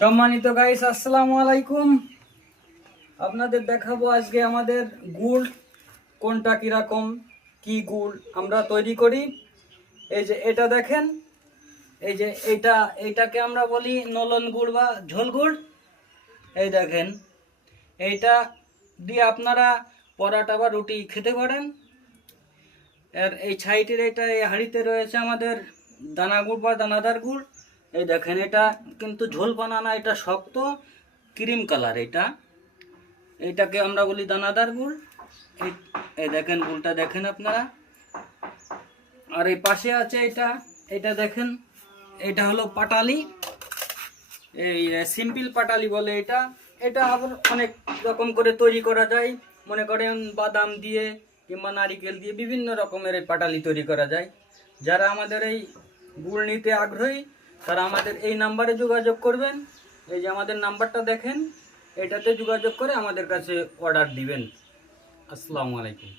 সম্মানিত গাইস, আসসালামু আলাইকুম। আপনাদের দেখাবো আজকে আমাদের গুড় কোনটা কিরকম কি গুড় আমরা তৈরি করি। এই যে এটা দেখেন, এই যে এইটাকে আমরা বলি নলন গুড় বা ঝোল গুড়। এই দেখেন, এইটা দিয়ে আপনারা পরোটা বা রুটি খেতে পারেন। আর এই ছাইটির এই হাঁড়িতে রয়েছে আমাদের দানা গুড় বা দানাদার গুড়। এই দেখেন, এটা কিন্তু ঝোল বানানা, এটা শক্ত ক্রিম কালার। এইটাকে আমরা বলি দানাদার গুড়। এই এই দেখেন গুড়টা দেখেন আপনারা। আর এই পাশে আছে এটা দেখেন, এটা হলো পাটালি। এই সিম্পল পাটালি বলে এটা। এটা আবার অনেক রকম করে তৈরি করা যায়। মনে করেন বাদাম দিয়ে কিংবা নারিকেল দিয়ে বিভিন্ন রকমের এই পাটালি তৈরি করা যায়। যারা আমাদের এই গুড় নিতে আগ্রহী তারা আমাদের এই নাম্বারে যোগাযোগ করবেন। এই যে আমাদের নাম্বারটা দেখেন, এটাতে যোগাযোগ করে আমাদের কাছে অর্ডার দিবেন। আসসালামু আলাইকুম।